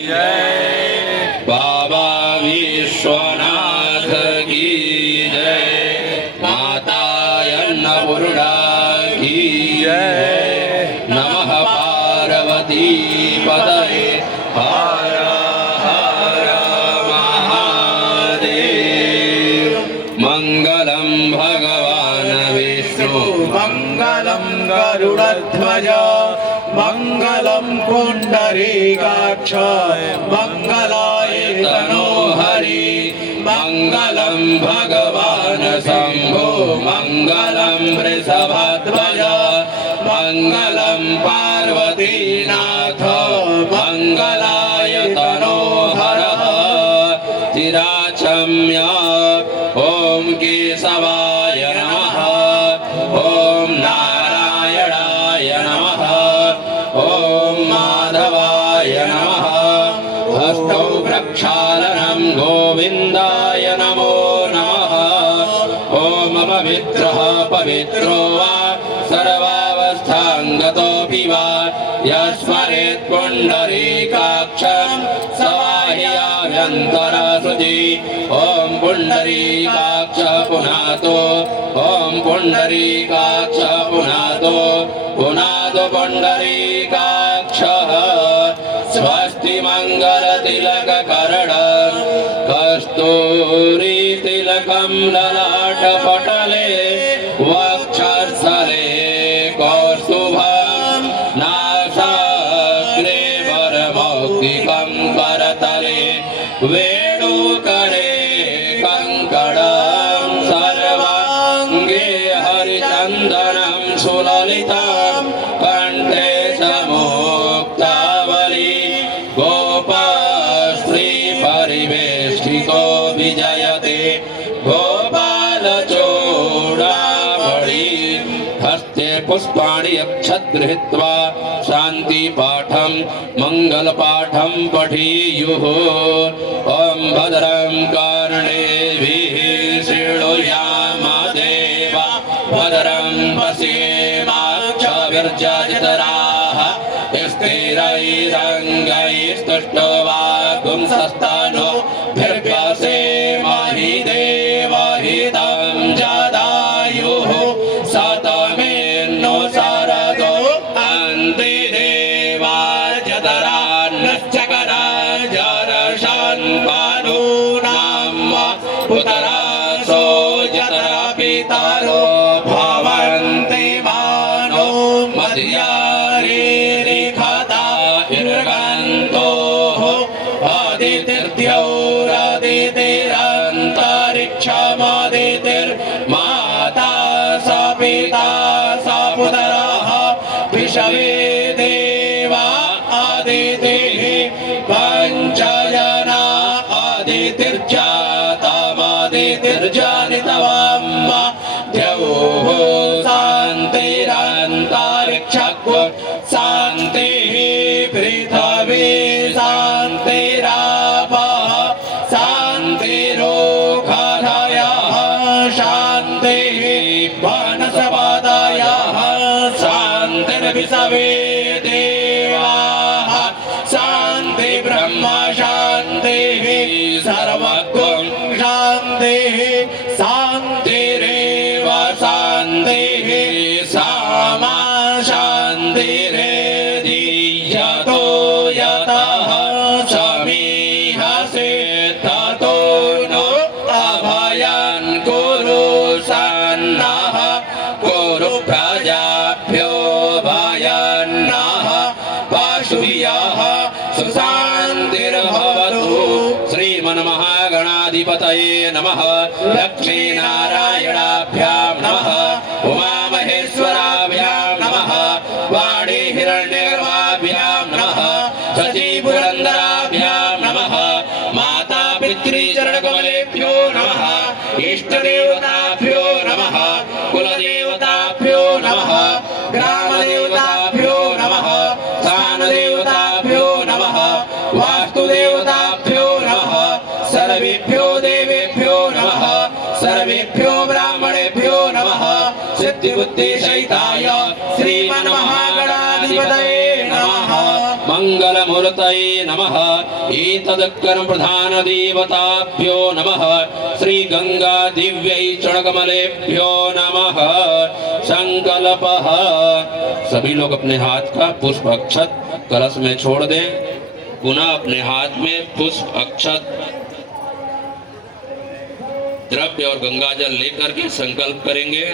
जय बाबा विश्वनाथ की जय, माता अन्नपूर्णा की जय। नमः पार्वती पतये हर हर महादेव। मंगलम भगवान विष्णु मंगलम गरुड़ध्वज मंगलम पुंडरीकाक्ष मंगलाय तनोहरि। मंगलम भगवान शंभो मंगलम वृषभध्वज मंगलम पार्वतीनाथ मंगलाय तनोहरः। चिराचम्य ओम केशवाय नमः, ओम नारायणाय नमः, ओम माधवाय नमः। हस्तौ प्रक्षालनं गोविन्दाय नमो नमः। ओम पवित्रः पवित्रो वा सर्वावस्थाङ्गतोऽपि वा यस्मरेत् पुण्डरीकाक्षं सवाह्याभ्यन्तरसुचि। ओम पुण्डरीकाक्ष पुनातो, ओम पुण्डरीकाक्ष पुनातो, पुनातो पुण्डरीकाक्षः। स्वस्ति मंगलतिलककर्ण कस्तूरी तिलकं ललाटपटले वक्षस्थले कौस्तुभं नासाग्रे वरमौक्तिकं करतले वेणुकरे कङ्कणं सर्वाङ्गे हरिचन्दनं सुललितं कण्ठे च मुक्तावली। गोपाश्री परिवेष्टितो विजयते गोपालचूडामणि। हस्ते पुष्पाणि अक्षतगृहीत्वा शान्तिपाठं मङ्गलपाठं पठेयुः। ॐ भद्रं कर्णेभिः शृणुयामदेवा, भद्रं पश्येमाक्षभिर्जयतराः। स्थिरैरङ्गैस्तुष्टवागुंसस्तनोभिर्व्यसेमहि देवहितं जदायुः। सतमेन्नो शरदो अन्ति देवाजतरान्नश्चकरा जरशन्पानूनां पुतरासो जतरा पितरो भवन्ति मानो मध्यारीरिखता इर्गन्तोः। आदितिर्द्यौरदितिरन्तरिक्षमदितिर्माता स पिता स पुत्रः विषवे देवा आदितिः। पञ्चजना आदितिर्जातमदितिर्जनितवम्। द्यौः शान्तिरन्तरिक्षः शान्तिः, पृथिवी शान्तिरापः शान्तिरोषधयः शान्तिः, वनस्पतयः शान्तिर्विषवे देवाः शान्ति। ब्रह्म शान्तिः, सर्वगुं शान्तिः, शान्तिरेव शान्तिः, सामा शान्तिरेधि। यतो यतः समीहसे ततो नो अभयं कुरु सन्नः। कुरु प्रजाभ्यो भयन्नः, पशुभ्यः सुशान्तिर्भवतु। श्रीमन्महागणाधिपतये नमः। लक्ष्मीनारायणाभ्यां नमः, उमामहेश्वराभ्यां नमः, वाणीहिरण्यगर्भाभ्यां नमः, शचीपुरन्दराभ्यां नमः। माता पितृचरणकमलेभ्यो नमः, इष्टदेवताभ्यो नमः, कुलदेवताभ्यो नमः, ग्रामदेवताभ्यो नमः, स्थानदेवताभ्यो नमः, वास्तुदेवताभ्यो नमः। सर्वेभ्यो देवेभ्यो नमः, सर्वेभ्यो ब्राह्मणेभ्यो नमः। सिद्धिबुद्धिसहिताय श्रीमन्महागणाधिपतये नमः। मङ्गलमूर्तये नमः एतदकर्म प्रधान देवताभ्यो नमः श्री गंगा दिव्यै चरणकमलेभ्यो नमः संकल्पः। सभी लोग अपने हाथ का पुष्प अक्षत कलश में छोड़ दें। पुनः अपने हाथ में पुष्प अक्षत द्रव्य और गंगाजल लेकर के संकल्प करेंगे।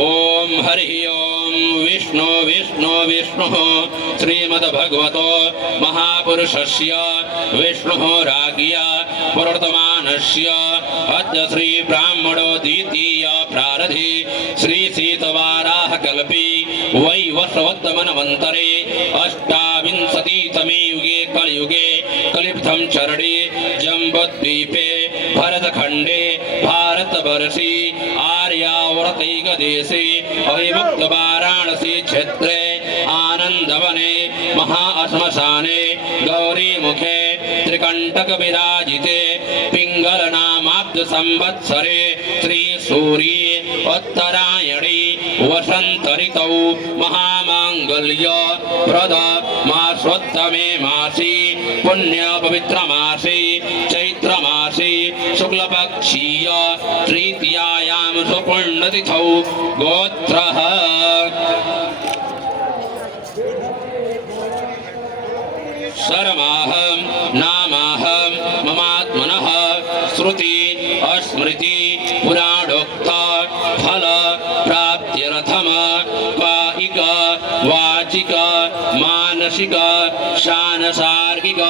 ओम हरि ओम विष्णु विष्णु विष्णु श्रीमद्भगवतो महापुरुषस्य विष्णु राज्ञा प्रवर्तमानस्य अद्य श्री ब्राह्मणो द्वितीय प्रारधि श्री सीतवाराह कल्पे वैवस्वतमन्वन्तरे अष्टाविंशतितमे युगे कलियुगे कलिब्धं चरणे जम्बुद्वीपे भरतखण्डे भारतवर्षे आर्यावर्तैकदेशे अविमुक्त वाराणसी क्षेत्रे आनंदवने महाश्मशाने गौरीमुखे त्रिकंटक विराजिते पिंगल नामाब्द संवत्सरे श्री सूर्ये उत्तरायणी वसंत ऋतौ महामांगल्य प्रद मासोत्तमे मासी पुण्य पवित्र मासी चैत्र मासी शुक्ल पक्षीय तृतीयायां सुपुण्यतिथौ गोत्रः शरमाहं नामाहं ममात्मनः श्रुति अस्मृति पुराणोक्त फल प्राप्त्यर्थम कायिक वाचिक मानसिक सांसार्गिक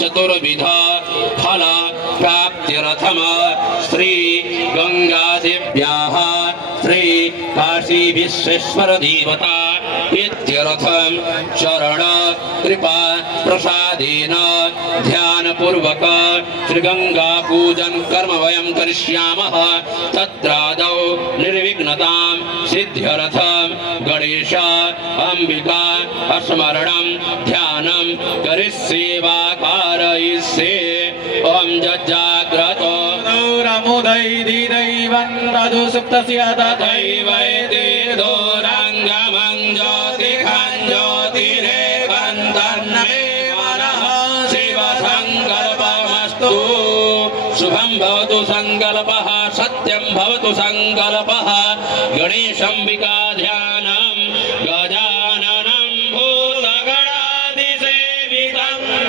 चतुर्विध फल प्राप्त्यर्थम श्री गंगादेव्याः श्री काशी विश्वेश्वर देवता इत्यर्थं चरण कृपा प्रसादेन ध्यान पूर्वक श्री गंगा पूजन कर्म वयं करिष्यामः। तत्रादौ निर्विघ्नतां सिद्ध्यर्थं गणेश अंबिका स्मरणं ध्यानं करिष्येवाकारयिष्ये। ओम जज्जाग्रतो रमुदैदिदैवन्दधु सुप्तस्य तथैवैति दोरङ्गमं ज्योतिखं ज्योतिरेकन्तन्मे मनः शिव संकल्पमस्तु। शुभं भवतु संकल्पः सत्यं भवतु संकल्पः। गणेशंबिका ध्यानं गजाननं भूतगणादिसेवितं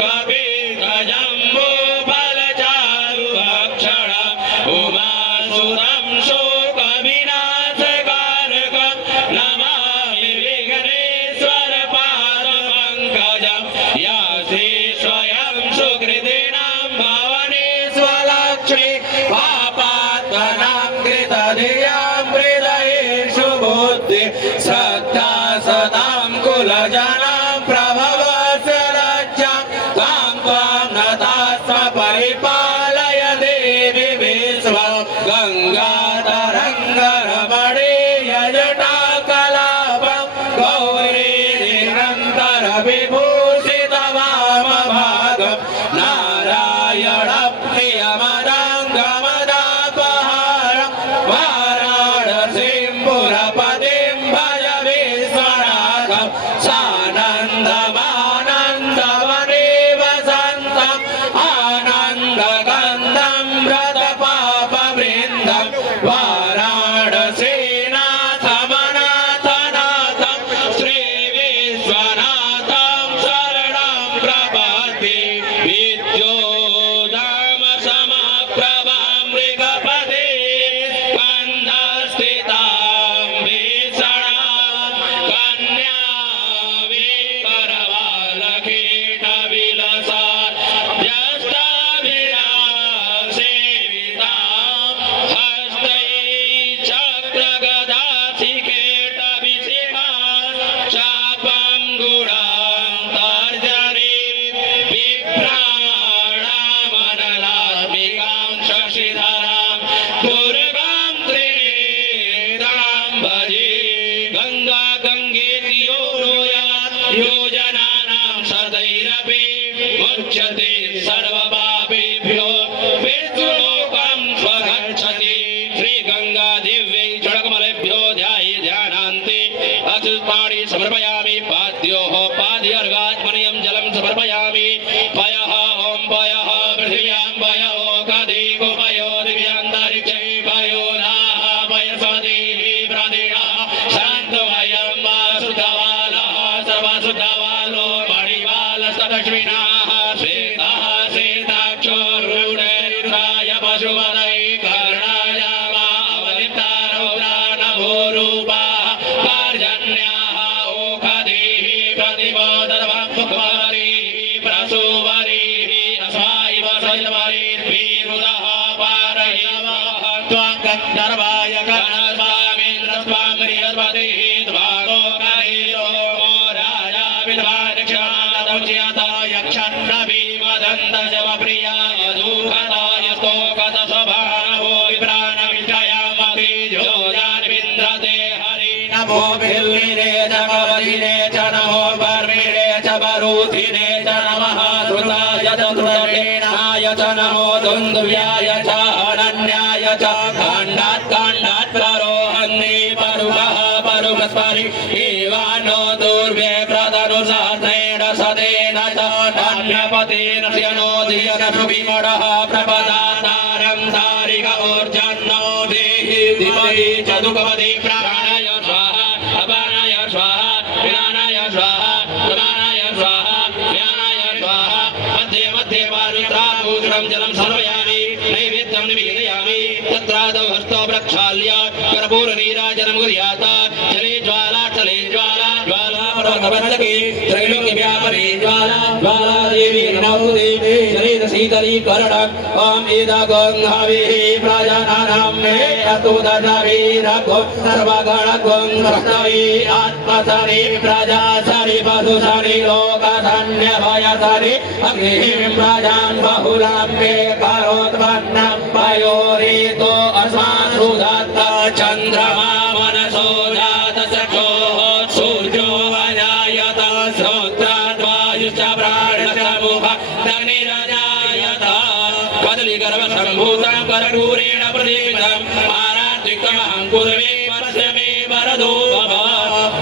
कपितजम्बूफलचारुभक्षणम् उमासुतं शोकविनाशकारकं नमामि विघ्नेश्वर पादपङ्कजं। या श्री स्वयं सुकृतिनां भवनेश्वरलक्ष्मी पापात्मनां कृतधियां हृदयेषु बुद्धि श्रद्धा सदां कुलजनां प्रभवस्य लज्जां तां त्वां नतास्म परिपालय देवि विश्वं। गङ्गातरङ्गरमणीय जटाकलापं गौरी निरन्तर विभूषित वामभागं नारायणप्रियमदाङ्गमदापहारं वाराणसीं पुरपतिं भज विश्वनाथं। सानन्दमानन्दवने वसन्तम् आनन्द सहितमारीर्वीरुदः पारयिवः त्वां गन्धर्वाय गणस्वामीन्द्रस्वामरियस्वतिः त्वागो करेशो मो राजा विद्वानक्षमादमुच्यता यक्षन्नभीमदन्तशवप्रिया यदूकताय स्तोकतस्वभावो विप्राणविषयामपि जोजान्विन्द्रते हरि नमो बिल्लिने च कवचिने च नमो वर्मिणे च वरुथिने च नमः श्रुताय च श्रुतवेणाय च नमो दुन्दुव्याय च अनन्याय च काण्डात् परोहन्ये परुगः परुगस्परि एवानो दुर्वे प्रदनुसाधेन सदेन च अन्यपतेन स्यनोदीयन सुविमडः प्रपदातारं तारिक ऊर्जन्नो देहि दिमहि च दुःखपदि प्राणाय स्वाहा अपानाय स्वाहा विनानाय स्वाहा समानाय स्वाहा व्यानाय स्वाहा मध्ये मध्ये पारुत्राभूषणं जलं सर्वयामि नैवेद्यं निवेदयामि तत्रादौ हस्तो प्रक्षाल्य कर्पूरनीराजनं कुर्यात् जले ज्वाला तले ज्वाला ज्वाला पर्वतमस्तके त्रैलोक्यव्यापरे ज्वाला ज्वाला देवी नमोस्तुते जलेन शीतलीकरणम् ॐ एदागं हविः प्रजानानां मे अस्तु दशवीरगो सर्वगणगं स्रष्टवी आत्मसरि प्रजासरि पशुसरि लोकधन्यभयसरि अग्निं प्रजान् बहुलां मे करोत्पन्नं पयोरितो अस्मासु दत्त चन्द्रमा मनसो जातचक्षुः सूर्यो अजायत श्रोत्राद्वायुश्च प्राणश्च मुखमग्निरजायत कदलीगर्भसम्भूतं करपूरेण प्रदीपितम् आरात्रिकमहङ्कुरमे परश्रमे वरदो भव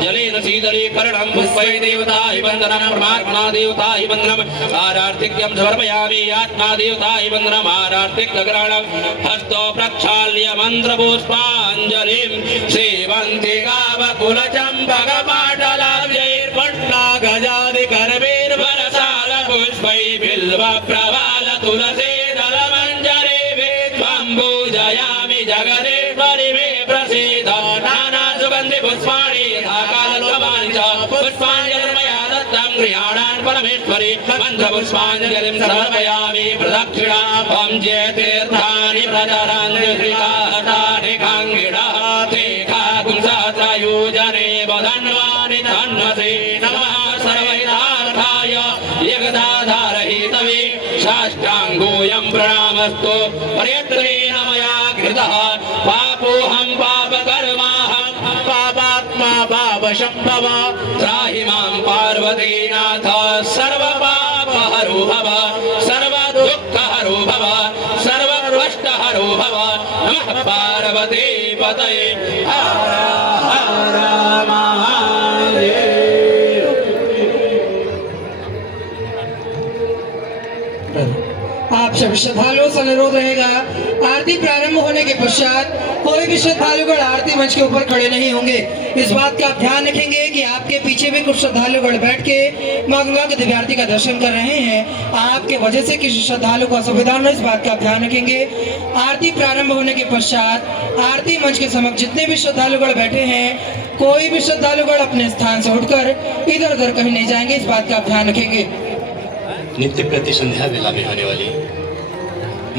जलेन शीतलीकरणं पुष्पै देवताय वन्दनं परमात्मा देवताय वन्दनम् आरार्तिक्यं समर्पयामि आत्मा देवताय वन्दनम् आरार्तिकग्रहणं हस्तो प्रक्षाल्य मन्त्रपुष्पाञ्जलिं सेवन्ति गावकुलचम्पकपाटलाब्जैर्पट्टा गजादिकरवेर्वरसालपुष्पै बिल्वप्रवाल तुलसी दलमञ्जरे त्वं पूजयामि जगदीश्वरि मे प्रसीद नाना सुगन्धि पुष्पाणि काललोमानि च पुष्पाञ्जलिर्मया दत्तं गृहाणान् परमेश्वरि मन्त्रपुष्पाञ्जलिं समर्पयामि प्रदक्षिणा ॐ जयतीर्थानि प्रचरन्ति काङ्गिणः ते खागुंसहस्रयोजने वदन्वानि धन्वसे नमः सर्वैरार्थाय जगदाधारहितवे साष्टाङ्गोऽयं प्रणामस्तु प्रयत्नेन मया कृतः पापोऽहं पापकर्माहं पापात्मा पापशम्भव त्राहि मां पार्वतीनाथ सर्वपापहरो भव सर्वदुःखहरो भव सर्वकष्टहरो भव नमः पार्वती पतये हर हर महादेव। आप सभी श्रद्धालुओं से अनुरोध रहेगा, आरती प्रारंभ होने के पश्चात कोई भी श्रद्धालुगण आरती मंच के ऊपर खड़े नहीं होंगे। इस बात का आप ध्यान रखेंगे कि आपके पीछे भी कुछ श्रद्धालुगण बैठ के मां गंगा की दिव्य आरती का दर्शन कर रहे हैं। आपके वजह से किसी श्रद्धालु को असुविधा न हो, इस बात का आप ध्यान रखेंगे। आरती प्रारंभ होने के पश्चात आरती मंच के समक्ष जितने भी श्रद्धालुगण बैठे हैं, कोई भी श्रद्धालुगण अपने स्थान से उठकर इधर उधर कहीं नहीं जाएंगे, इस बात का आप ध्यान रखेंगे। नित्य प्रति संध्या वेला में होने वाली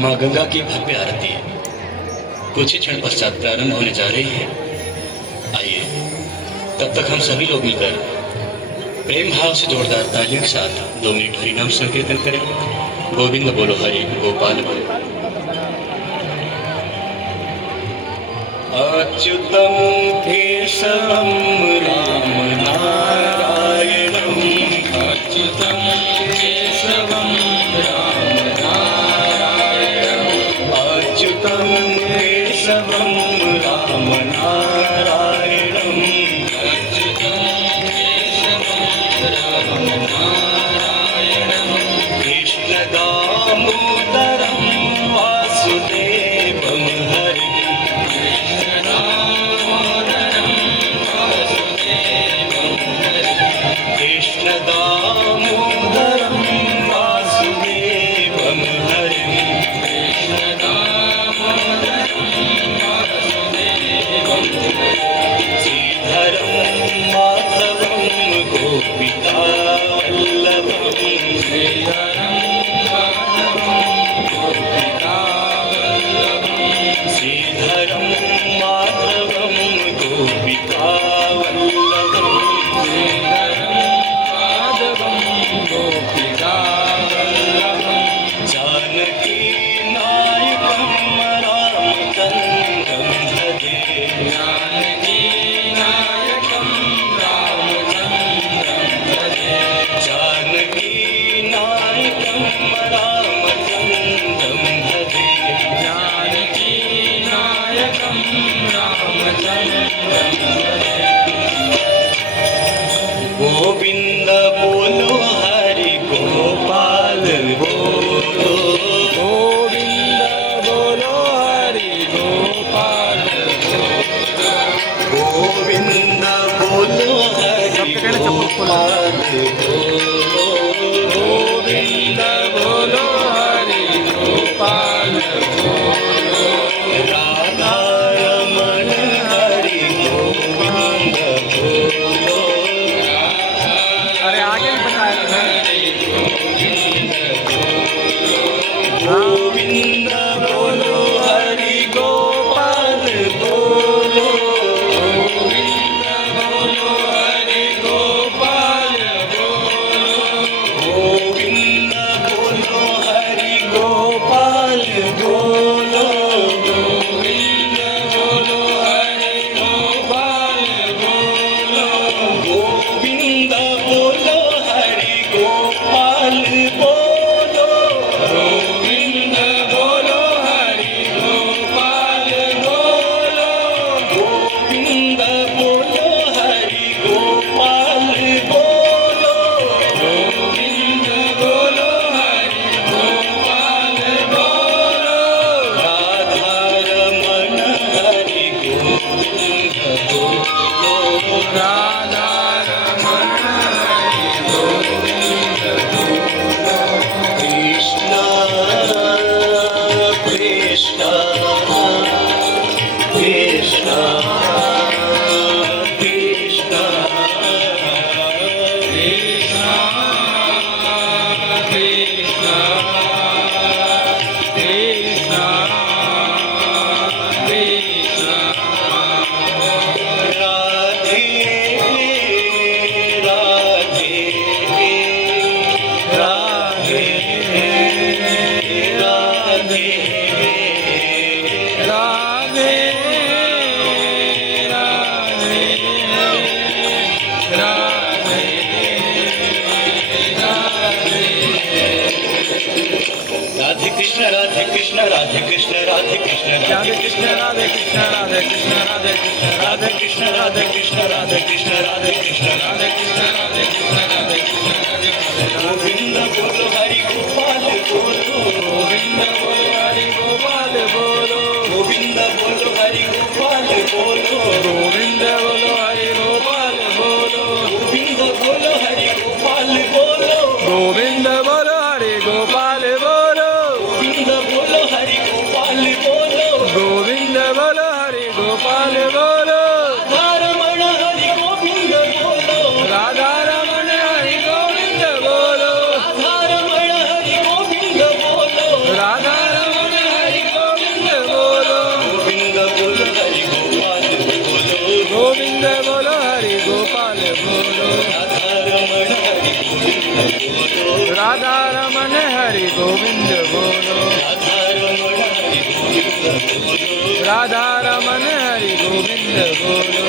माँ गंगा की भव्य आरती कुछ ही क्षण पश्चात प्रारंभ होने जा रही है। आइए तब तक हम सभी लोग मिलकर प्रेम भाव से जोरदार तालियों के साथ 2 मिनट हरि नाम संकीर्तन करें। गोविंद बोलो हरि गोपाल बोलो। अच्युतम केशवम राम नारायणम अच्युतम केशवम राम नारायणम अच्युतम केशवम राम नारायणम अच्युतम केशवम राम नारायणम कृष्ण दामोदरम वासुदेवम हरि राधा रमण हरि गोविंद बोलो अरे आगे भी बताया गोविंद बोलो हरि गोपाल बोलो गोविंद बोलो हरि गोपाल बोलो गोविंद बोलो हरि गोपाल बोलो गोविंद बोलो हरि गोपाल बोलो गोविंद बोलो हरि गोपाल बोलो गोविंद बोलो हरि गोपाल बोलो गोविंद बोलो हरि गोपाल बोलो गोविंद बोलो हरि गोपाल बोलो राधा रमण हरि गोविंद बोलो राधा रमण हरि गोविंद बोलो कृष्ण कृष्ण कृष्ण कृष्ण राधे राधे राधे राधे राधे राधे कृष्ण राधे कृष्ण राधे कृष्ण राधे कृष्ण राधे कृष्ण राधे कृष्ण राधे कृष्ण राधे कृष्ण राधे कृष्ण राधे कृष्ण राधे कृष्ण राधे कृष्ण राधे कृष्ण राधे कृष्ण राधे कृष्ण गोविंद बोलो हरि गोपाल बोलो गोविंद बोलो हरि गोपाल बोलो गोविंद बोलो हरि गोपाल बोलो गोविंद बोलो हरि गोपाल बोलो गोविंद बोलो हरि गोपाल बोलो गोविंद बोलो हरि गोपाल बोलो गोविंद बोलो हरि गोपाल बोलो गोविंद बोलो हरि गोपाल बोलो राधा रमण हरि गोविंद बोलो राधा रमण हरि गोविंद बोलो राधा रमण हरि गोविंद बोलो गोविंद बोलो हरि गोपाल बोलो गोविंद बोलो हरि गोपाल बोलो राधा रमण हरि गोविंद बोलो राधा रमण हरि गोविंद बोलो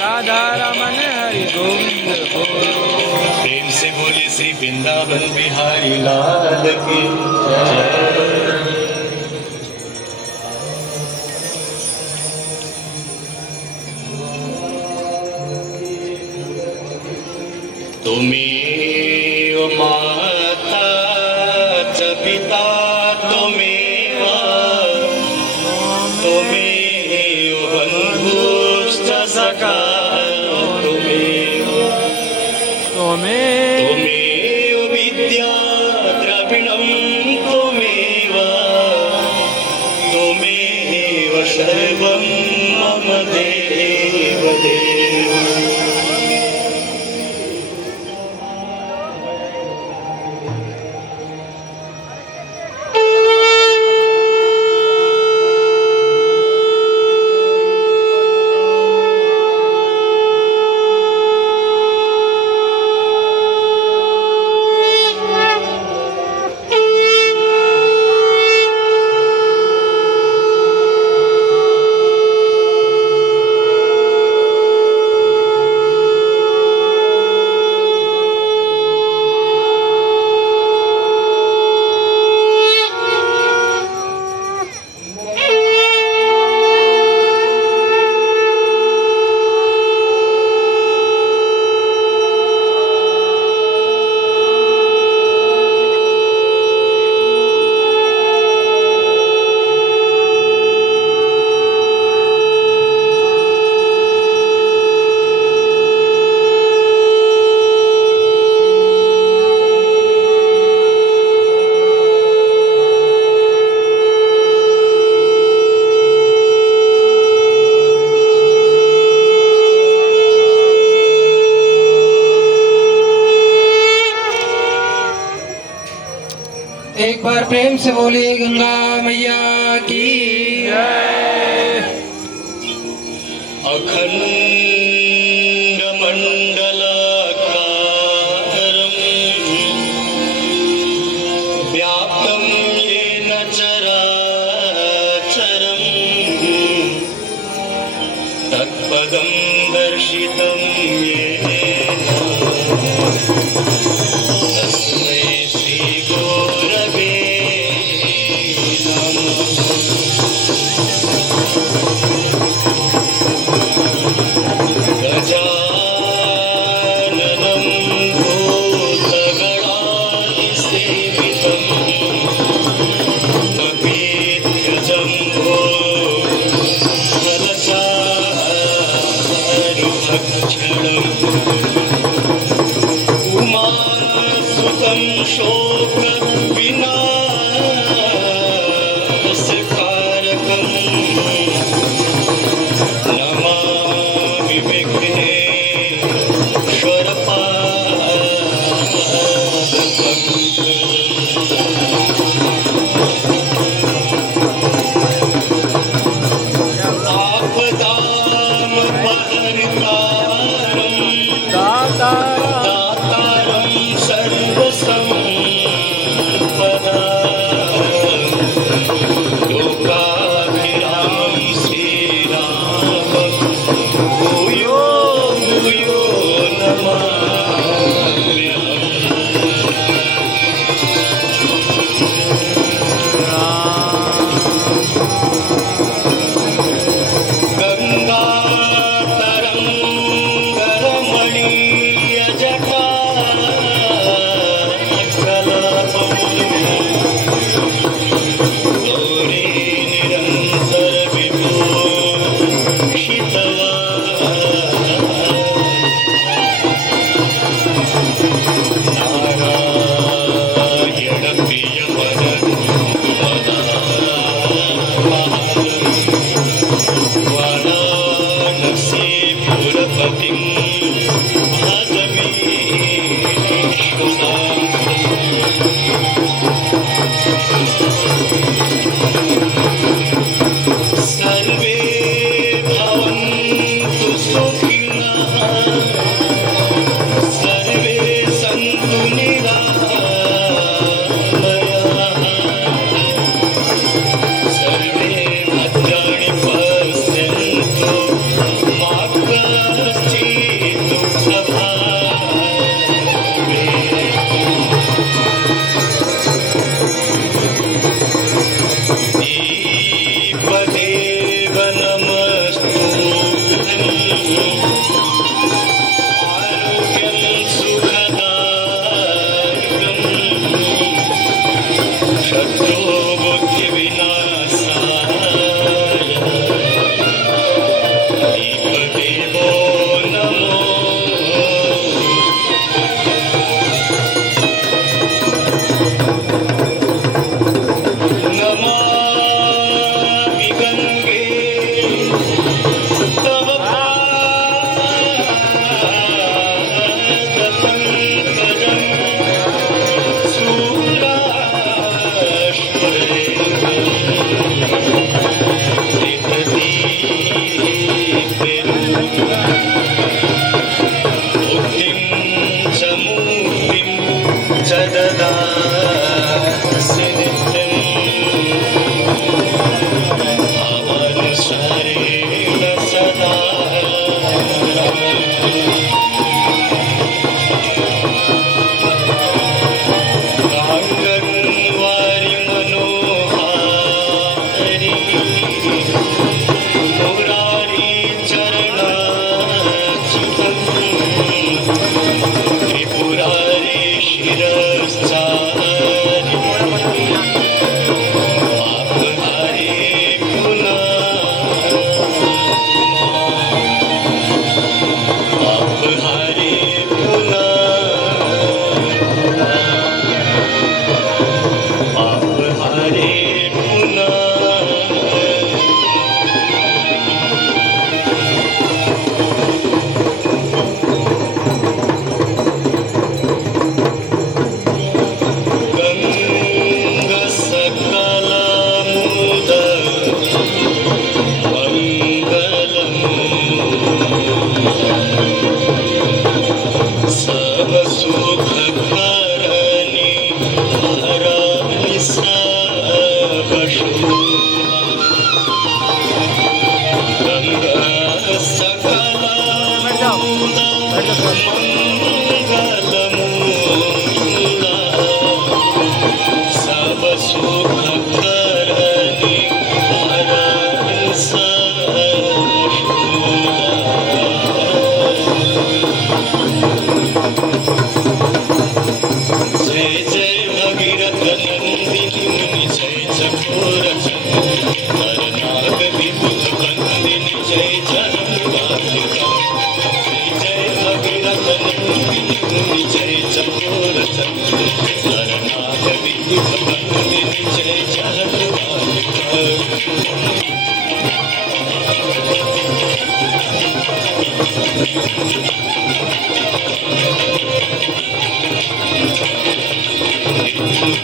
राधा रमण हरि गोविंद बोलो प्रेम से बोले श्री वृंदावन बिहारी लाल की जय। तुम्हें माता च पिता तुम्हें बंधुश्च सखा तुम्हें विद्या द्रविणं त्वमेव सर्वं मम देव देव। एक बार प्रेम से बोलिए गंगा मैया की अखंड मंडलाकारं व्याप्तं येन चराचरं तत्पदं दर्शितं येन तस्मै श्रीगुरवे नमः। गजाननं भूतगणादिसेवितं कपीध्यजम्बो फलचारुभक्षणम् उमासुतं शोकविनाशकारकम् नमामि विघ्नेश्वरपादपङ्कजम् दातारं सर्वसम्पदा लोकाभिरामं श्रीरामं भूयो भूयो नमाम्यहम्। गङ्गातरङ्गरमणीयजटा गौरी निरन्तरविभूषितया वाराणसीपुरपतिं सर्वे भवन्तु सुखिनः सर्वे सन्तु निरामयाः सर्वे भद्राणि पश्यन्तु मा कश्चित् दुःखभाग् भवेत्। विभनंदिनी जय जगन्नाथ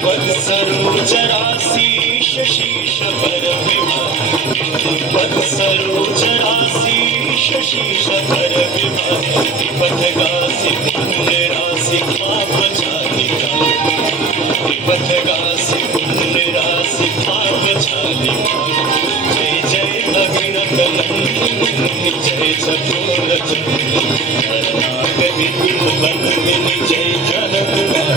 पद सरोज राशि शशीष पर पद सरोज राशि शशीष पर पथ गासी पुण्य राशि पाप जालिका पथ गासी पुण्य राशि पाप जालिका जय जय भगीरथ नंदिनी जय चकोर नंदिनी जय जगन्नाथ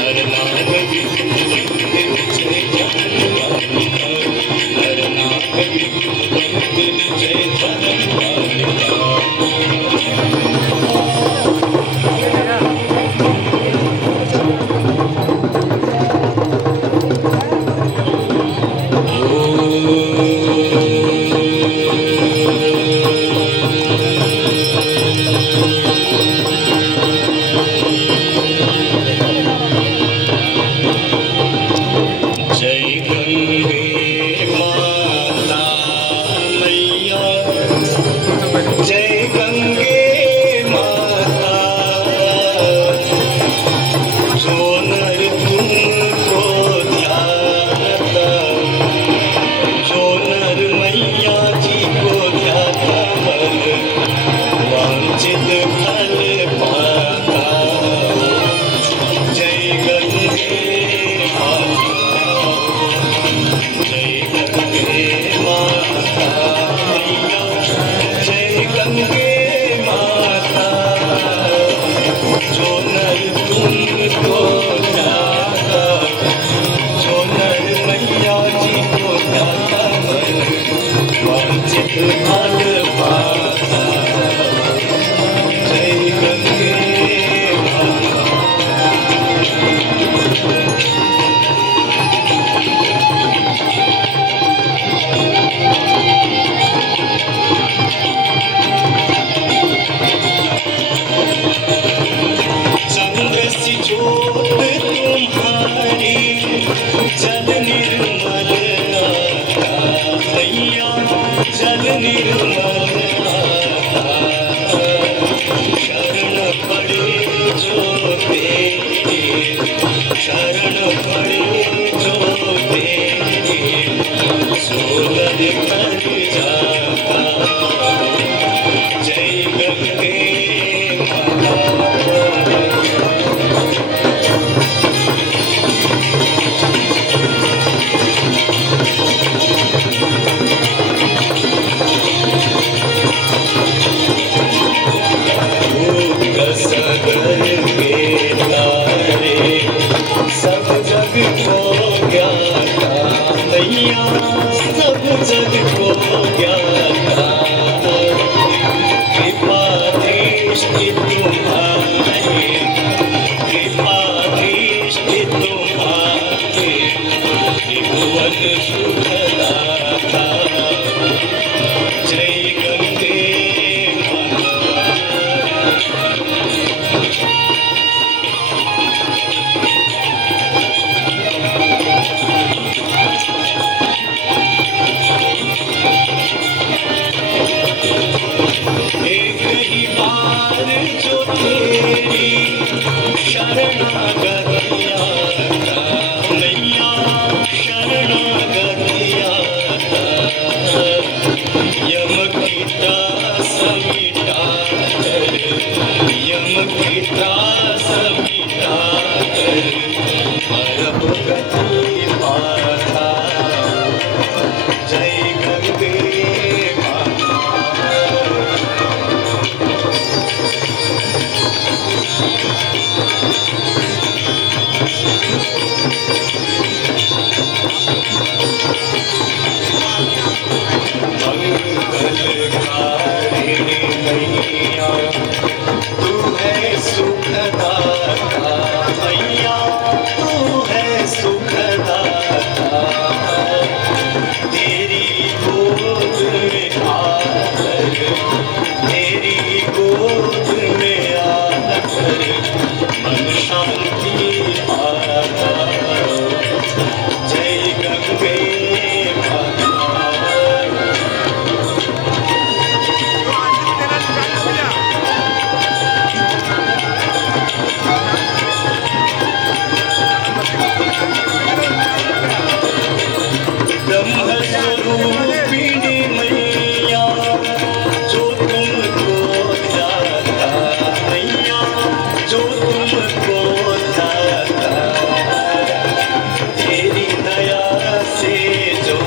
Hare Namo जल निर्मल आता मैया जल निर्मल आता शरण पड़े जो तेरे शरण पड़े जो तेरे सोलर कर जाता जय गंगे सगर के तारे सब जग को ज्ञाता मैया सब जग को ज्ञाता कृपा दृष्टि तुम्हारी कृपा दृष्टि तुम्हारी त्रिभुवन सुखदाता जय गंगे एक ही बार जो तेरी शरणागतिया मैया शरणागतिया यम की त्रास मिटा कर यम की त्रास मिटा कर परम गति पाता जय गंगे मंगलकारिणी मैया तू है सुखदाता मैया तू है सुखदाता तेरी गोद में आकर तेरी गोद में आकर मन शांति पाता जय गंगे ब्रह्मस्वरूपिणी मैया जो तुमको जाता मैया जो तुमको जाता तेरी दया से जो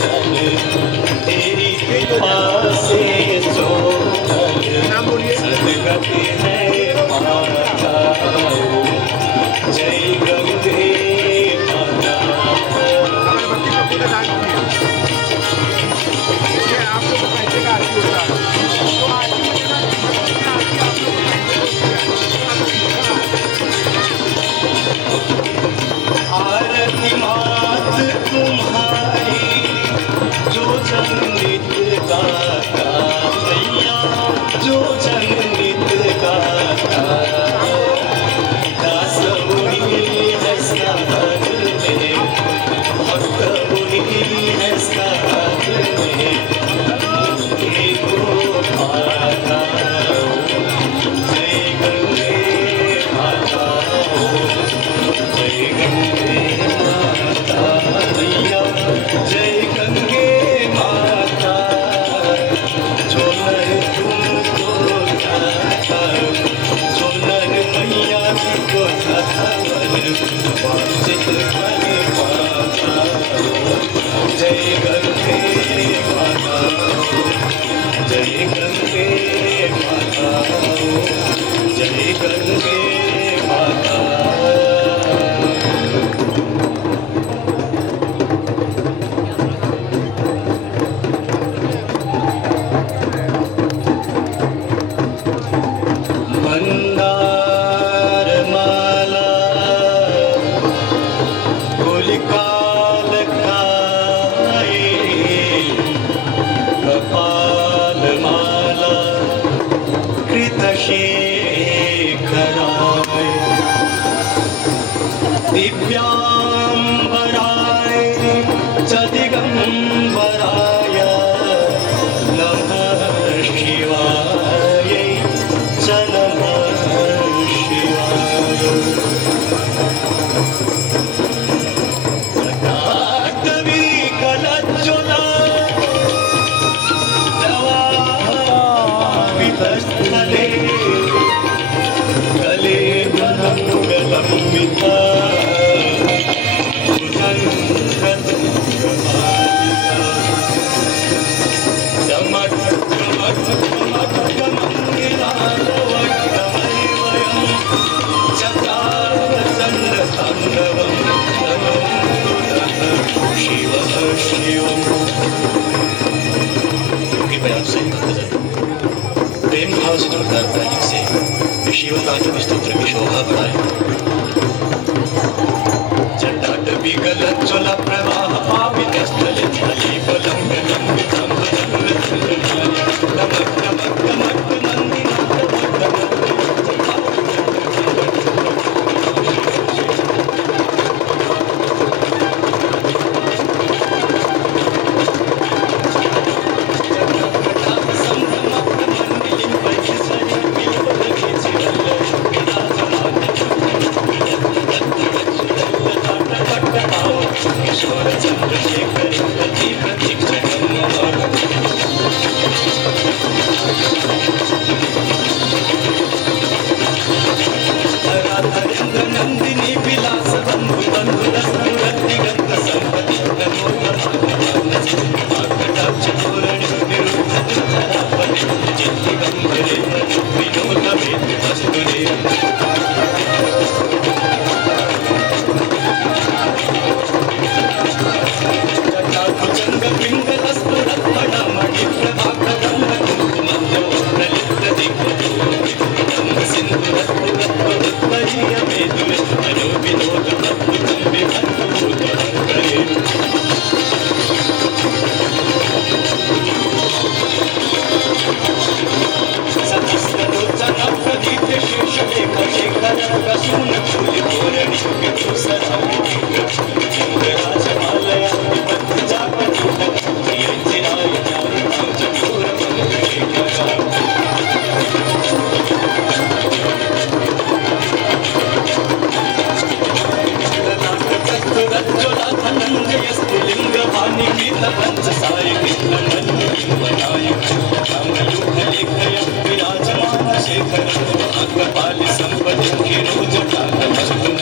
धन तेरी कृपा से जो धन सदगति है पाता जय गंगे शिवतांडव स्तोत्र की शोभा बढ़ाए। जटाट विगल ज्वल प्रवाह पावित स्थले स्थले बलंग लंग जंग जंग नमक नमक नमक नंदी नंदिनी विलास बंधु बंधु रत्न गंध संपत्ति कटाक्ष धोरण विरुद्ध धरापति चित्ति गंभरे विनोद वेद वस्तुरे जटाभुजंग पिंगल स्फुरत मणि प्रभाकरं कुंकुमं प्रलिप्त दिग्वधूम सिंधु रत्नोत्तरीय मेदुरे अनो विनोद अद्भुतं विभक्तभूतं करे सतस्तनोच्चन प्रदीप शीर्ष लेख शेखर प्रसून फूल तोरणी विभूषराणि राजमालया विपत्ति जापति प्रियंचिराय जाय कांचपूर लिंग वाणी गीत पंच साय कृष्ण मन्मनाय लेखय विराजमान शेखर अग्रपाल संपत्ति खिरोज काल सुखं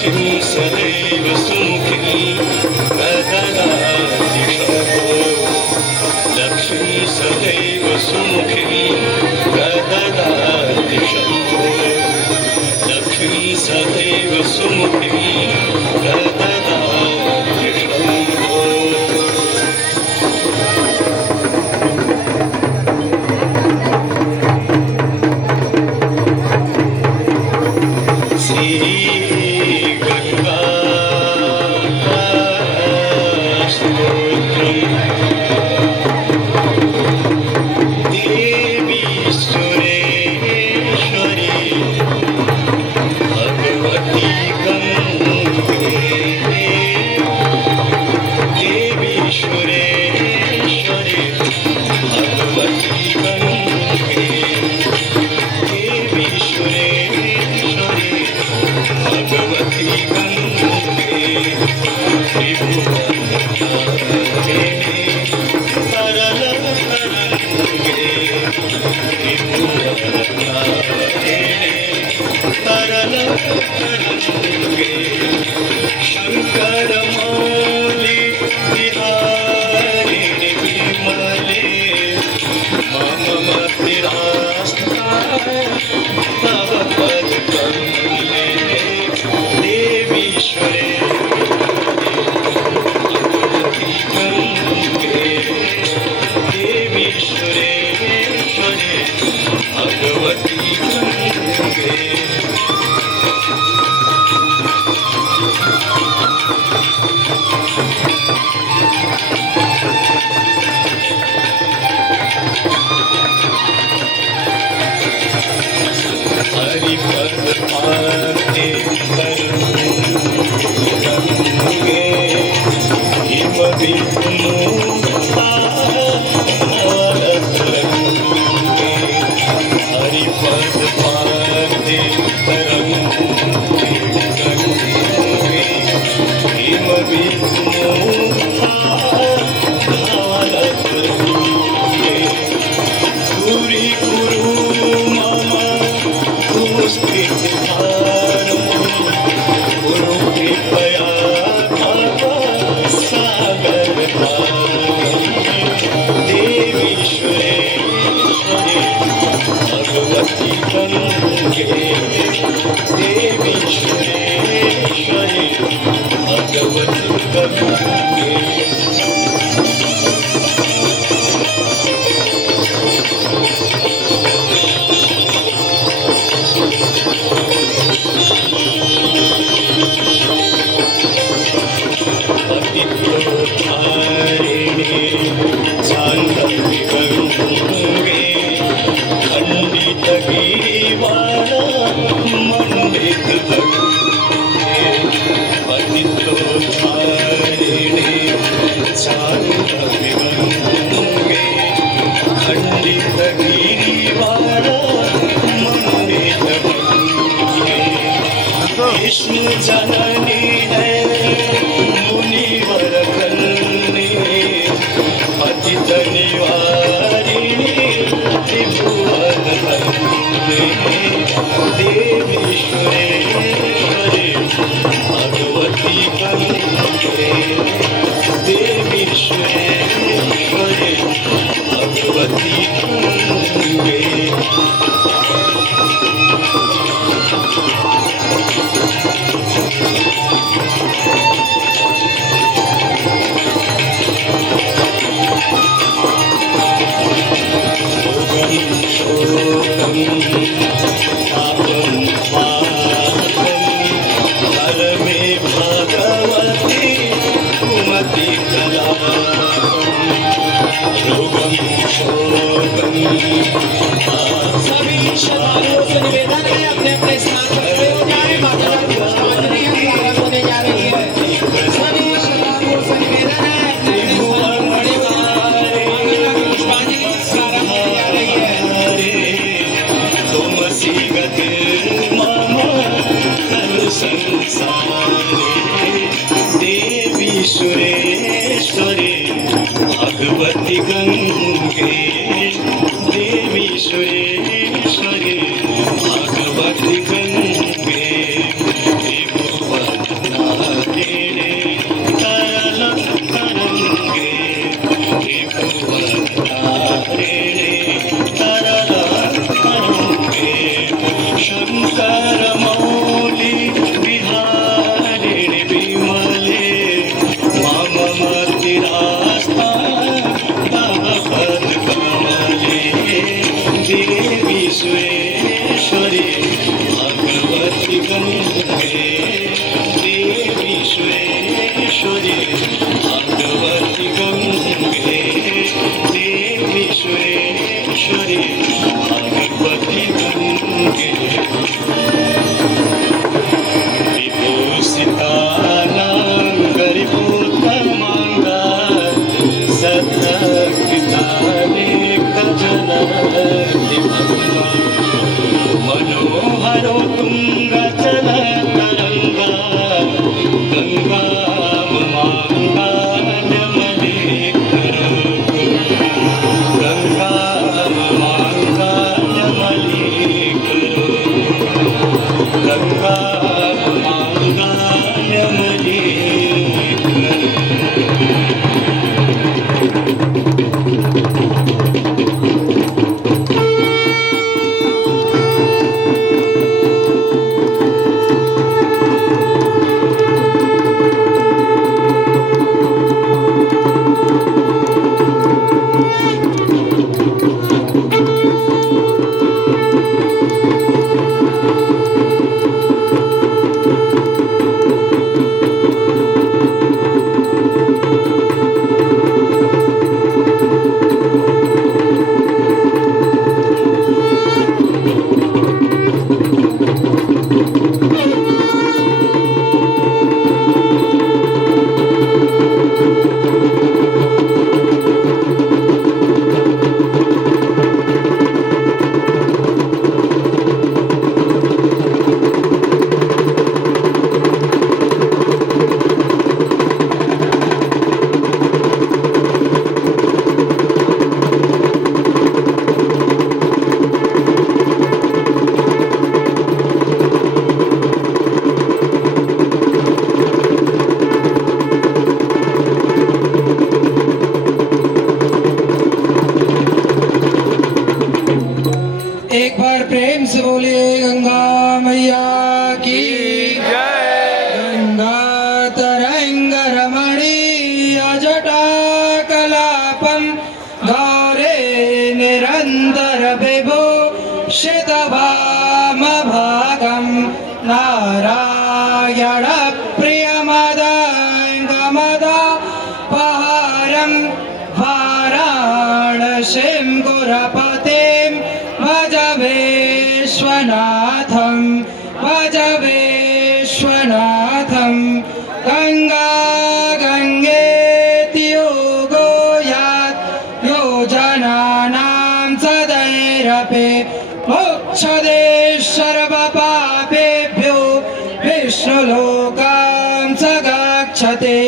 लक्ष्मी सदैव सुमुखी कददाति शम्भो लक्ष्मी सदैव सुमुखी कददाति शम्भो लक्ष्मी सदैव सुमुखी कददाति शम्भो शंकर मौली बिहारी विमले मम मतिरास्ता तव पद कमले देवीश्वरे भगवती गंगे देवीश्वरे भगवती गंगे हरिपद पाते गंगे हिम विष्णु हरिपद पाते गंगे हिम विष्णु गुरी गुरु मम गुरु कृपया सागर देवीश्वरे भगवती गंगे देवीश्वरे भगवती गंगे गंगे खंडित गिरिवाण मंडित गंगे पतितोद्धारिणे चांदवि गंगे खंडित गिरिवाण मंडित गंगे विष्णु जननी है मुनिवर कन्नी पतित निवारिणी त्रिभुवन देवीश्वरे भगवती गंगे देवीश्वरे भगवती गंगे सभी श्रद्धालुओं से निवेदन है अपने अपने स्थान पर खड़े हो जाएं। माता रानी पुष्पांजलि हम प्रारंभ होने जा रही है। सभी श्रद्धालुओं से निवेदन है अपने अपने स्थान पर खड़े हो जाएं। माता रानी पुष्पांजलि प्रारंभ होने जा रही है। तुम सी गति मम कल संसारे देवी सुरेश्वरी भगवती गंगे देवी सुरेश्वरी भगवती गंगे त्रिभुवन भगवती गंगे देवी सुरेश्वरी भगवती गंगे देवी सुरेश्वरी भगवती गंगे गरिपोत्तमांगा मनोहरो तुंगचल तरंगा गंगा मांगल्यमले गंगा मांगल्यमले गंगा मांगल्यमले एक बार प्रेम से बोलिए गंगा मैया की गंगा तरंग रमणीय जटा कलापम गौरे निरंतर विभो शितभाम भागम नारायण प्रियमदाङ्गमदा पहारं वाराणसीं गुरपतिं भज विश्वनाथं गंगा गंगेति योगो यात् योजनानां सदैरपि मोक्षदे सर्वपापेभ्यो विष्णुलोकां स गच्छति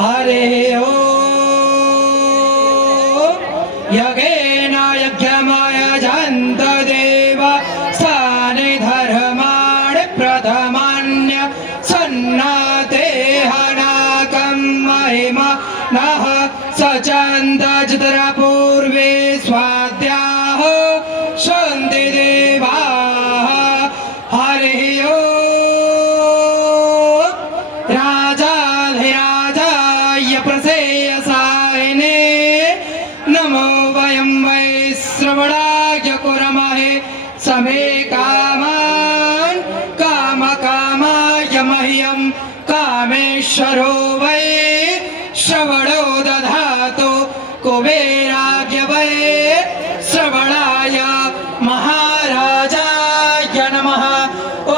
हरे ओम यज्ञेन यज्ञमयजन्त देवा स्थाने धर्माणि प्रथमान्य सन्नाते हनाकं महिमा नः सचन्दजितरा पूर्वे स्वाद्याः सन्ति देवाः हरिः ओम् राजाधिराजाय प्रसेयसायिने नमो वयं वै श्रवणाय कुर्महे समे कामान् कामकामाय मह्यं कामेश्वरो वै श्रवणो दधातु कुबेराय वै श्रवणाय महाराजाय नमः ॐ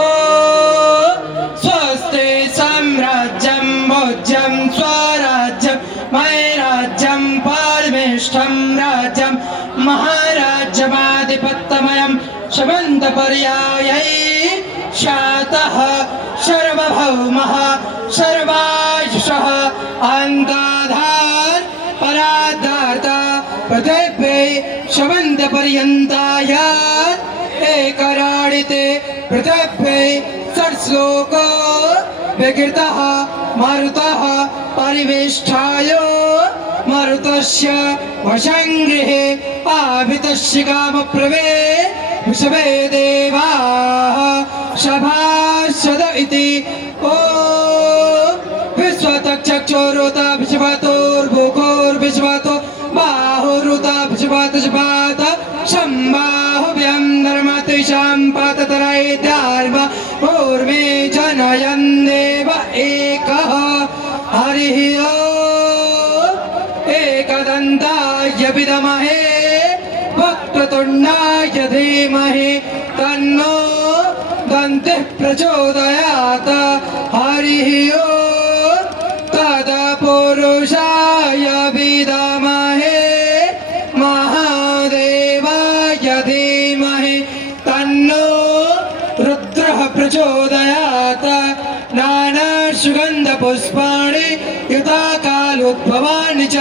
स्वस्ति साम्राज्यं भोज्यं स्वराज्यं मैराज्यं पारमेष्ठं राज्यं महाराज्यमाधिपत्यमयं शमन्तपर्यायै शातः सर्वभौमः सर्वायुषः अन्ताधार पराधार्त पृथिव्यै शमन्तपर्यन्ताय एकराडिते पृथिव्यै षट्श्लोको विकृतः मरुतः परिवेष्टाय मरुतस्य वशङ्गृहे आवितस्य कामप्रवे विषवे देवाः सभासद इति ओ विश्वतक्षक्षोरुता विश्वतोर्भुकोर्विश्वतो बाहुरुता विश्वतश्वात सम्बाहुभ्यं नर्मतिशां पाततरैद्यार्वा पूर्वे जनयन् देव एकः हरिः ओम् एकदन्ताय विद्महे वक्रतुण्डाय धीमहि तन्नो दन्तिः प्रचोदयात् हरिः ओम् तत्पुरुषाय विद्महे महादेवाय धीमहि तन्नो रुद्रः प्रचोदयात् नानासुगन्धपुष्पाणि युताकालोद्भवानि च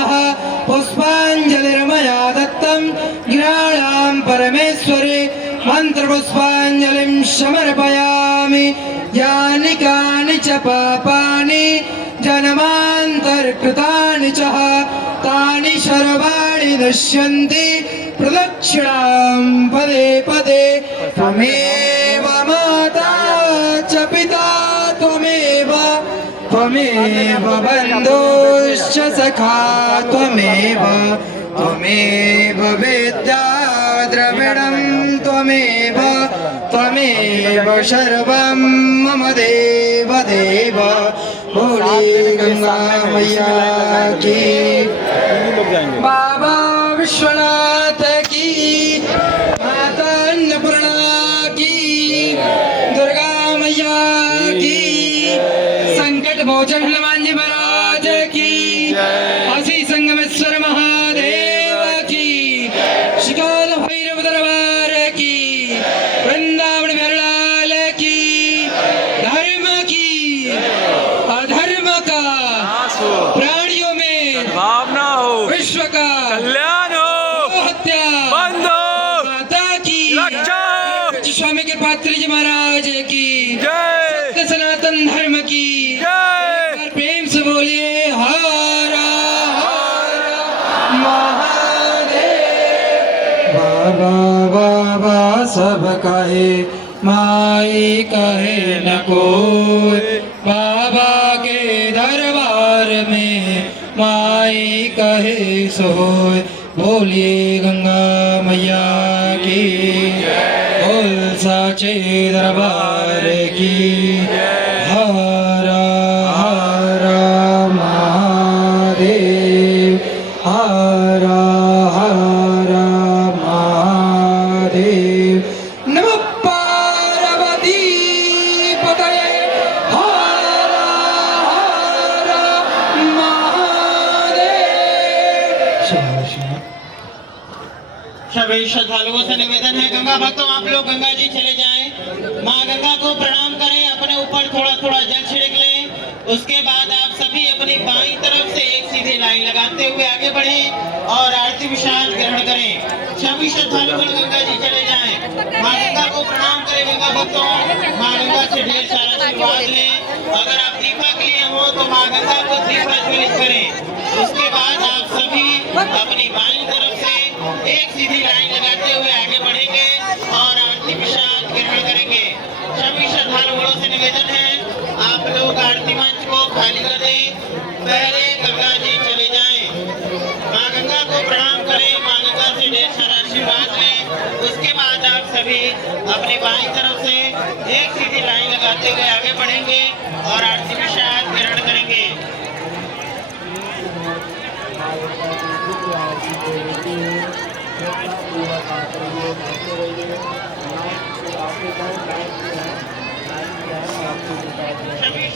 पुष्पाञ्जलिर्मया दत्तं गिराणां परमेश्वरे मन्त्रपुष्पाञ्जलिं समर्पयामि यानि कानि च पापानि जन्मान्तरकृतानि च तानि सर्वाणि नश्यन्ति प्रदक्षिणां पदे पदे त्वमेव माता च पिता त्वमेव बन्धुश्च सखा त्वमेव वेद्या द्रविणं त्वमेव सर्वं मम देव भोली गंगा मैया की बाबा विश्वनाथ की माता अन्नपूर्णा की दुर्गा मैया की संकट मोचन हनुमान जी महाराज की काशी संगमेश्वर महादेव की शिकाल भैरव दरबार की वृंदावन बिहारीलाल की धर्म की अधर्म का प्राणियों में भावना हो, विश्व का कल्याण हो, हत्या बंद हो, माता की रक्षा हो। स्वामी के पात्री जी महाराज की जय सत्य सनातन धर्म की जय। प्रेम से बोलिए हर हर महादेव। बाबा बाबा सब कहे माई कहे न कोई, बाबा के दरबार में माई कहे सोय। बोलिए गंगा मैया की बोल साचे दरबार की हर हर महादेव हर हर महादेव नमः पार्वती पतये हर हर महादेव। सभी श्रद्धालुओं से निवेदन है, गंगा भक्तों आप लोग गंगा जी चले जाएं, माँ गंगा को प्रणाम करें, अपने ऊपर थोड़ा थोड़ा जल छिड़क लें। उसके बाद आप सभी अपनी बाईं तरफ से एक सीधी लाइन लगाते हुए आगे बढ़ें और आरती विशाल ग्रहण करें। सभी श्रद्धालुगण गंगा जी चले जाएं, माँ गंगा को प्रणाम करें। गंगा भक्तों माँ गंगा से ढेर सारा आशीर्वाद लें। अगर आप दीपक लिए हो तो माँ गंगा को दीप प्रज्वलित करें। उसके बाद आप सभी अपनी बाईं तरफ से एक सीधी लाइन लगाते हुए आगे बढ़ेंगे और आरती प्रसाद ग्रहण करेंगे। सभी श्रद्धालुओं से निवेदन है आप लोग आरती मंच को खाली कर दें, पहले गंगा जी चले जाएं, माँ गंगा को प्रणाम करें, माँ गंगा से ढेर सारा आशीर्वाद लें। उसके बाद आप सभी अपनी बाईं तरफ से एक सीधी लाइन लगाते हुए आगे बढ़ेंगे और आरती प्रसाद ग्रहण करेंगे।